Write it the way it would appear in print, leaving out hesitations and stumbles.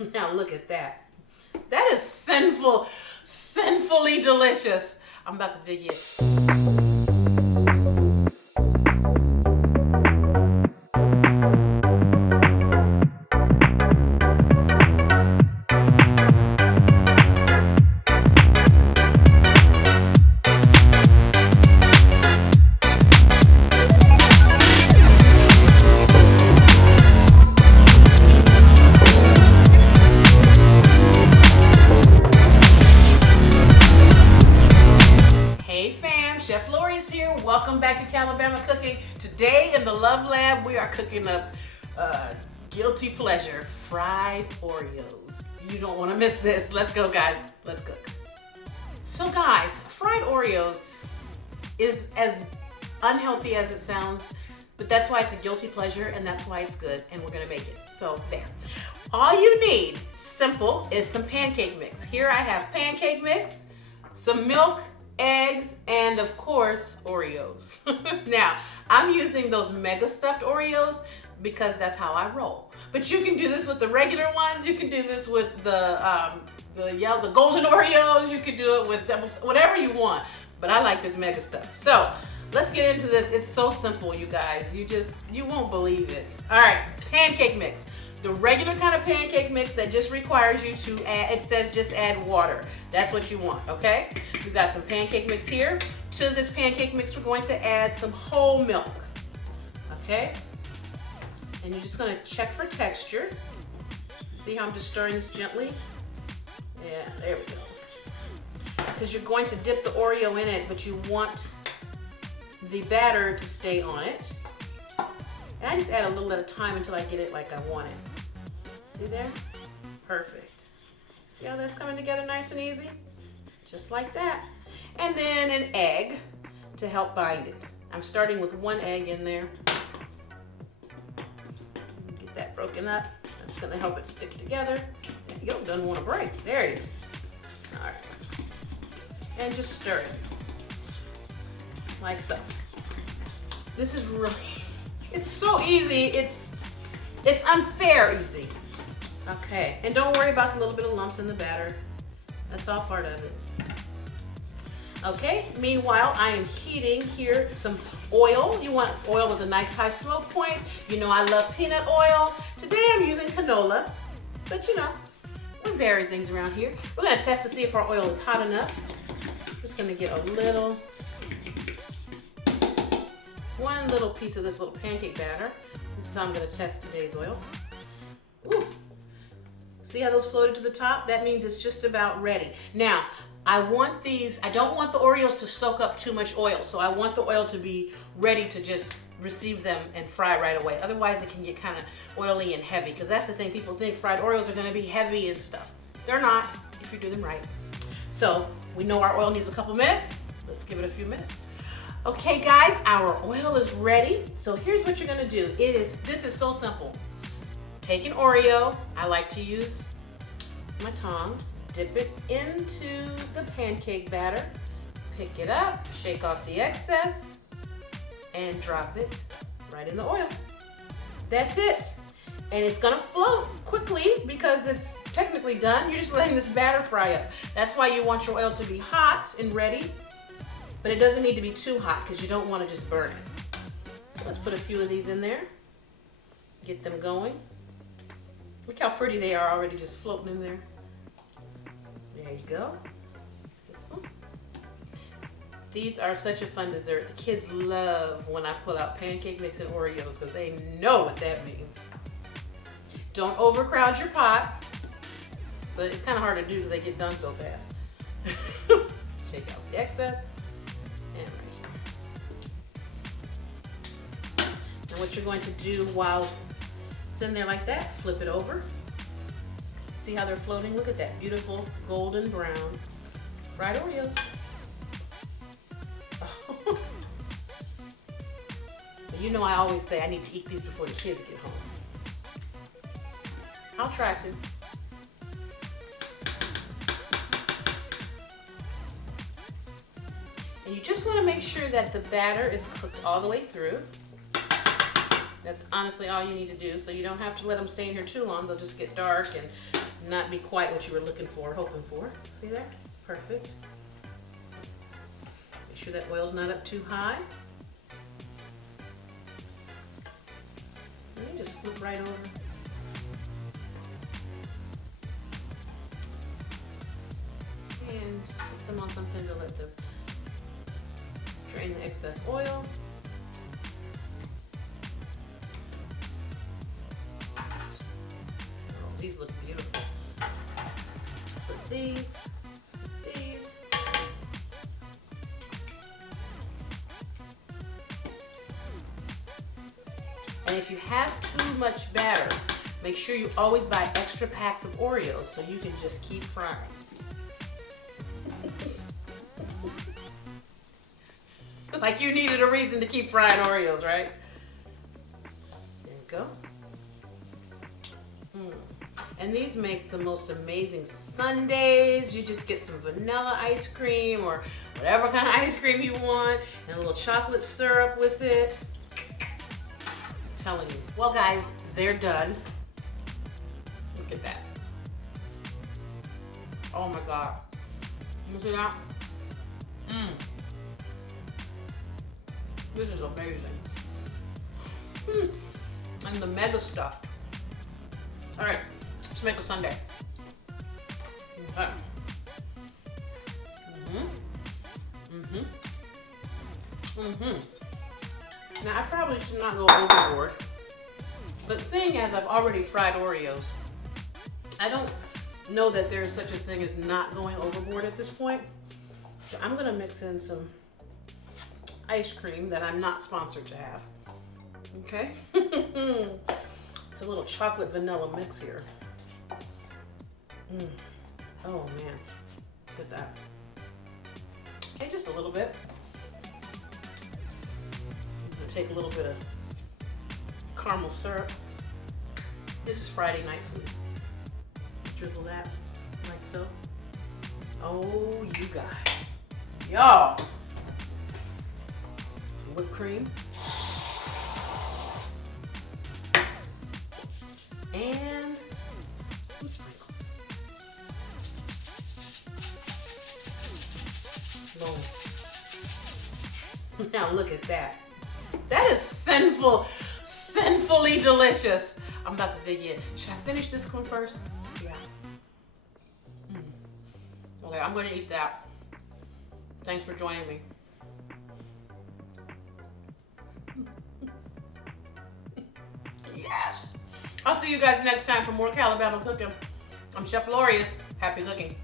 Now look at that. That is sinfully delicious. I'm about to dig in. Chef Lorious here. Welcome back to Alabama Cooking. Today in the Love Lab, we are cooking up guilty pleasure fried Oreos. You don't want to miss this. Let's go, guys. Let's cook. So, guys, fried Oreos is as unhealthy as it sounds, but that's why it's a guilty pleasure and that's why it's good, and we're gonna make it. So there. All you need, simple, is some pancake mix. Here I have pancake mix, some milk, eggs, and of course, Oreos. Now, I'm using those mega stuffed Oreos because that's how I roll. But you can do this with the regular ones. You can do this with the golden Oreos. You can do it with whatever you want. But I like this mega stuff. So let's get into this. It's so simple, you guys. You won't believe it. All right, pancake mix. The regular kind of pancake mix that just requires you to add, it says just add water. That's what you want, okay? We've got some pancake mix here. To this pancake mix, we're going to add some whole milk, okay? And you're just gonna check for texture. See how I'm just stirring this gently? Yeah, there we go. Because you're going to dip the Oreo in it, but you want the batter to stay on it. And I just add a little at a time until I get it like I want it. See there? Perfect. See how that's coming together nice and easy? Just like that. And then an egg to help bind it. I'm starting with one egg in there. Get that broken up. That's gonna help it stick together. There you go, doesn't want to break. There it is. All right. And just stir it. Like so. This is really, it's so easy. It's unfair easy. Okay, and don't worry about the little bit of lumps in the batter. That's all part of it. Okay, meanwhile, I am heating here some oil. You want oil with a nice high smoke point. You know I love peanut oil. Today I'm using canola, but you know, we vary things around here. We're gonna test to see if our oil is hot enough. Just gonna get one little piece of this little pancake batter. This is how I'm gonna test today's oil. Ooh. See how those floated to the top? That means it's just about ready. Now, I don't want the Oreos to soak up too much oil, so I want the oil to be ready to just receive them and fry right away. Otherwise, it can get kind of oily and heavy, because that's the thing. People think fried Oreos are gonna be heavy and stuff. They're not, if you do them right. So, we know our oil needs a couple minutes. Let's give it a few minutes. Okay, guys, our oil is ready. So here's what you're gonna do. This is so simple. Take an Oreo. I like to use my tongs. Dip it into the pancake batter. Pick it up, shake off the excess, and drop it right in the oil. That's it. And it's gonna float quickly because it's technically done. You're just letting this batter fry up. That's why you want your oil to be hot and ready, but it doesn't need to be too hot because you don't want to just burn it. So let's put a few of these in there. Get them going. Look how pretty they are already just floating in there. There you go. This one. These are such a fun dessert. The kids love when I pull out pancake mix and Oreos because they know what that means. Don't overcrowd your pot, but it's kind of hard to do because they get done so fast. Shake out the excess. And right here. Now what you're going to do while it's in there like that, flip it over. See how they're floating? Look at that beautiful golden brown fried Oreos. But you know I always say I need to eat these before the kids get home. I'll try to. And you just want to make sure that the batter is cooked all the way through. That's honestly all you need to do. So you don't have to let them stay in here too long. They'll just get dark and not be quite what you were looking for, hoping for. See there? Perfect. Make sure that oil's not up too high. And you just flip right over. And just put them on something to let them drain the excess oil. Oh, these look beautiful. Put these. And if you have too much batter, make sure you always buy extra packs of Oreos so you can just keep frying. Like you needed a reason to keep frying Oreos, right? There you go. And these make the most amazing sundaes. You just get some vanilla ice cream or whatever kind of ice cream you want and a little chocolate syrup with it. I'm telling you. Well guys, they're done. Look at that. Oh my God. You see that? This is amazing. And the mega stuffed. All right, let's make a sundae. Okay. Now I probably should not go overboard, but seeing as I've already fried Oreos, I don't know that there is such a thing as not going overboard at this point. So I'm gonna mix in some ice cream that I'm not sponsored to have. Okay? It's a little chocolate vanilla mix here. Oh man, look at that. Okay, just a little bit. I'm gonna take a little bit of caramel syrup. This is Friday night food. Drizzle that like so. Oh, you guys. Y'all. Some whipped cream. And some sprinkles. Boom. Now look at that. That is sinfully delicious. I'm about to dig in. Should I finish this one first? Yeah. Okay, I'm gonna eat that. Thanks for joining me. Yes! I'll see you guys next time for more Calabama cooking. I'm Chef Lorious. Happy cooking.